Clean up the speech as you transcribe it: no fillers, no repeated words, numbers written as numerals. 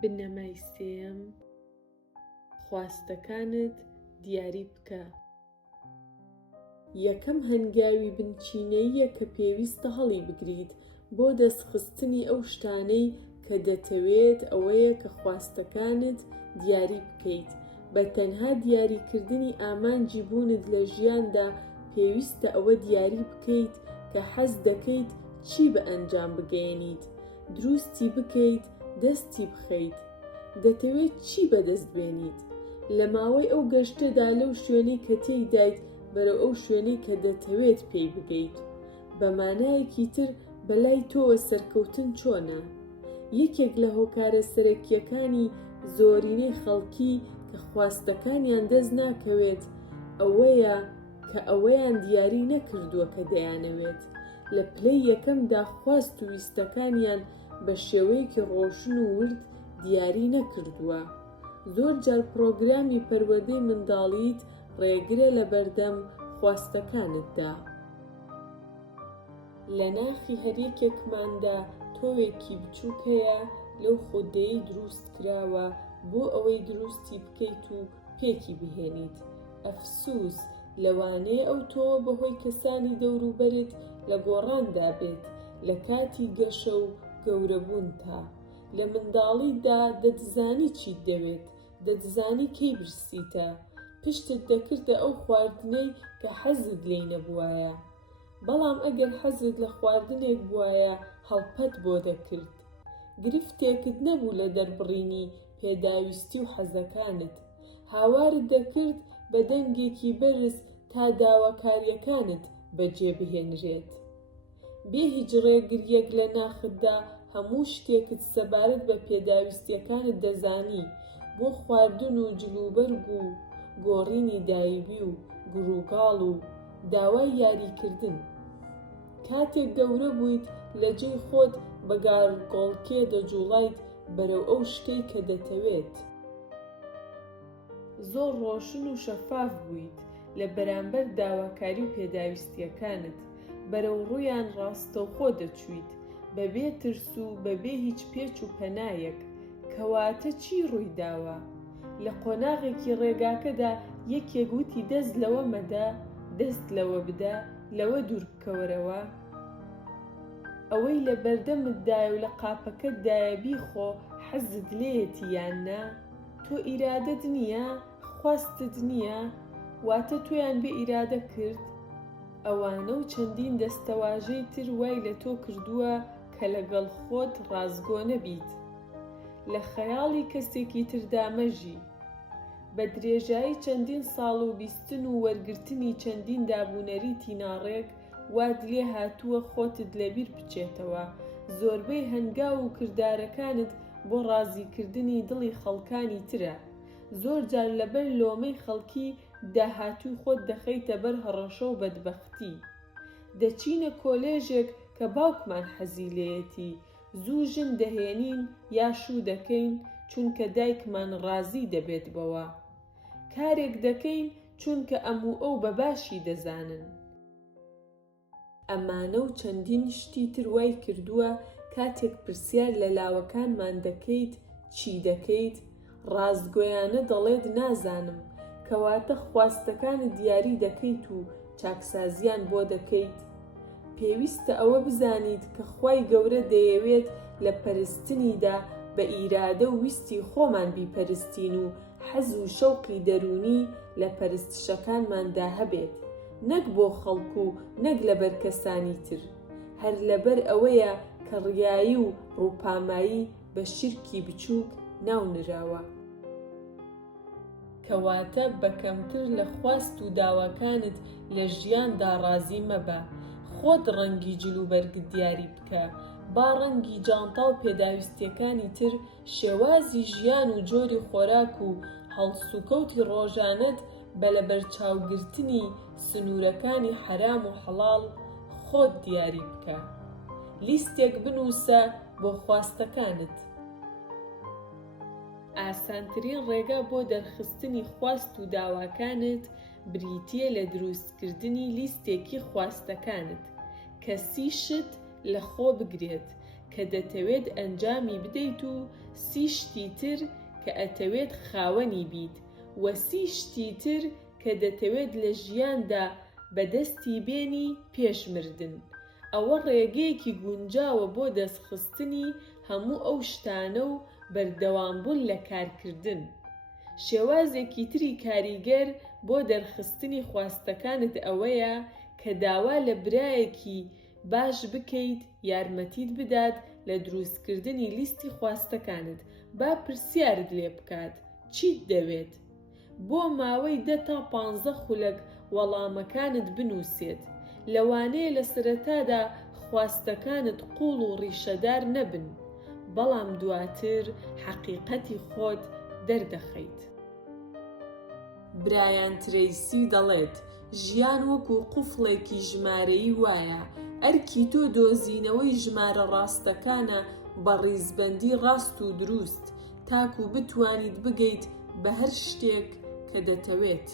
بنەمای سێم، خواستەکانت دیاری بکە. یەکەم هەنگاوی بنچینەییە کە پێویستە هەڵی بگریت بۆ دەستخستنی ئەو شتانەی کە دەتەوێت ئەوەیە کە خواستەکانت دیاری بکەیت. بە تەنها دیاریکردنی ئامانجی بوونت لە ژیاندا پێویستە ئەوە دیاری بکەیت کە حەز دەکەیت چی بە ئەنجام بگەیەنیت، دروستی بکەیت، دەستی بخەیت، دەتەوێت چی بەدەست بێنیت. لە ماوەی ئەو گەشتەدا لەو شوێنەی کە تێیدایت بەرەو ئەو شوێنەی کە دەتەوێت پێی بگەیت. بە مانایەکی تر بەلای تۆوە سەرکەوتن چۆنە؟ یەکێک لە هۆکارە سەرەکیەکانی زۆرینەی خەڵکی کە خواستەکانیان دەست ناکەوێت ئەوەیە کە ئەوەیان دیاری نەکردووە کە دەیانەوێت. لە پلەی یەکەمدا خواست و ویستەکانیان بە شێوەیەکی ڕۆشن و ورد دیاری نەکردووە. زۆر جار پرۆگرامی پەروەردەی منداڵیت ڕێگرە لە بەردەم خواستەکانتدا. لە ناخی هەریەکێکماندا تۆوێکی بچووک هەیە لەو خودەیەی دروست کراوە بۆ ئەوەی دروستی بکەیت و پێکی بهێنیت. ئەفسوس لەوانەیە ئەو تۆوە بەهۆی کەسانی دەوروبەرت لە گۆڕاندا بێت لە کاتی گەشە و گەورەبوونتا. لە منداڵیدا دەتزانی چیت دەوێت، دەتزانی کەی برسیتە، پشتت دەکردە ئەو خواردنەی کە حەزت لێی نەبوایە. بەڵام ئەگەر حەزت لە خواردنێک بوایە هەڵپەت بۆ دەکرد. گرفتێکت نەبوو لە دەربڕینی پێداویستی و حەزەکانت. هاوارت دەکرد بە دەنگێکی بەرز تا داواکاریەکانت بەجێبهێنرێت. بێ هیچ ڕێگریەک لە ناختدا هەموو شتێکت سەبارەت بە پێداویستیەکانت دەزانی، بۆ خواردن و جلوبەرگ و گۆڕینی دایبی و گرووگاڵ و داوای یاریکردن. کاتێک گەورە بوویت لە جێی خۆت بە گاڕگۆڵکێ دەجوڵایت بەرەو ئەو شتەی کە دەتەوێت. زۆر ڕۆشن و شەفاف بوویت لە بەرامبەر داواکاری و پێداویستیەکانت، بەرەو ڕوویان ڕاستەوخۆ دەچوویت بەبێ ترس و بەبێ هیچ پێچ و پەنایەک. کەواتە چی ڕووی داوە؟ لە قۆناغێکی ڕێگاکەدا یەکێک وتی دەست لەوە مەدە، دەست لەوە بدە، لەوە دوور بکەوەرەوە. ئەوەی لە بەردەمتدایە و لە قاپەکەتدایە بیخۆ حەزت لێیەتی یان نا؟ تۆ ئیرادەت نییە؟ خواستت نییە؟ واتە تۆیان بێ ئیرادە کرد؟ ئەوانە و چەندین دەستەواژەی تر وای لە تۆ کردووە کە لەگەڵ خۆت ڕازگۆ نەبیت. لە خەیاڵی کەسێکی تردا مەژی. بە درێژایی چەندین ساڵ و بیستن و وەرگرتنی چەندین دابوونەریتی ناڕێک وات لێ هاتووە خۆتت لەبیر بچێتەوە. زۆربەی هەنگاو و کردارەکانت بۆ ڕازیکردنی دڵی خەڵکانی ترە. زۆر جار لەبەر لۆمەی خەڵکی داهاتووی خۆت دەخەیتە بەر هەڕەشە و بەدبەختی. دەچینە کۆلێژێک کە باوکمان حەزی لێیەتی، زوو ژن دەهێنین یا شوو دەکەین چونکە دایکمان ڕازی دەبێت بەوە. کارێک دەکەین چونکە ئەموو ئەو بەباشی دەزانن. ئەمانە و چەندین شتی تر وای کردووە کاتێک پرسیار لە لاوەکانمان دەکەیت چی دەکەیت، ڕازگۆیانە دەڵێت نازانم، کەواتە خواستەکانت دیاری دەکەیت و چاکسازیان بۆ دەکەیت. پێویستە ئەوە بزانیت کە خوای گەورە دەیەوێت لە پەرستنیدا بە ئیرادە و ویستی خۆمان بیپەرستین و حەز و شەوقی دەرونی لە پەرستشەکانماندا هەبێت، نەک بۆ خەڵک و نەک لەبەر کەسانی تر، هەر لەبەر ئەوەیە کە ڕیایی و ڕووپامایی بە شیرکی بچووک ناونراوە. کەواتە بەکەمتر لە خواست و داواکانت لە ژیاندا ڕازی مەبە. خۆت ڕەنگی جلوبەرگت دیاری بکە، با ڕەنگی جانتا و پێداویستیەکانی تر، شێوازی ژیان و جۆری خۆراک و هەڵسوکەوتی ڕۆژانەت بە لەبەرچاوگرتنی سنوورەکانی حەرام و حەڵاڵ خۆت دیاری بکە. لیستێک بنووسە بۆ خواستەکانت. ئاسانترین ڕێگا بۆ دەرخستنی خواست و داواکانت بریتیە لە دروستکردنی لیستێکی خواستەکانت کە 30 شت لە خۆ بگرێت کە دەتەوێت ئەنجامی بدەیت و 30 شتی تر کە ئەتەوێت خاوەنی بیت و 30 شتی تر کە دەتەوێت لە ژیاندا بەدەستی بێنی پێشمردن. ئەوە ڕێگەیەکی گونجاوە بۆ دەستخستنی هەموو ئەو شتانە و بەردەوامبوون لە کارکردن. شێوازێکی تری کاریگەر بۆ دەرخستنی خواستەکانت ئەوەیە کە داوا لە برایەکی باش بکەیت یارمەتیت بدات لە دروستکردنی لیستی خواستەکانت. با پرسیارت لێ بکات چیت دەوێت. بۆ ماوەی 10 تا 15 خولەک وەڵامەکانت بنووسێت. لەوانەیە لە سەرەتادا خواستەکانت قوڵ و ڕیشەدار نەبن، بەڵام دواتر حەقیقەتی خۆت دەردەخەیت. برایان ترەیسی دەڵێت ژیان وەکو قوفڵێکی ژمارەیی وایە، ئەرکی تۆ دۆزینەوەی ژمارە ڕاستەکانە بە ڕیزبەندی ڕاست و دروست، تاکو بتوانیت بگەیت بە هەر شتێک کە دەتەوێت.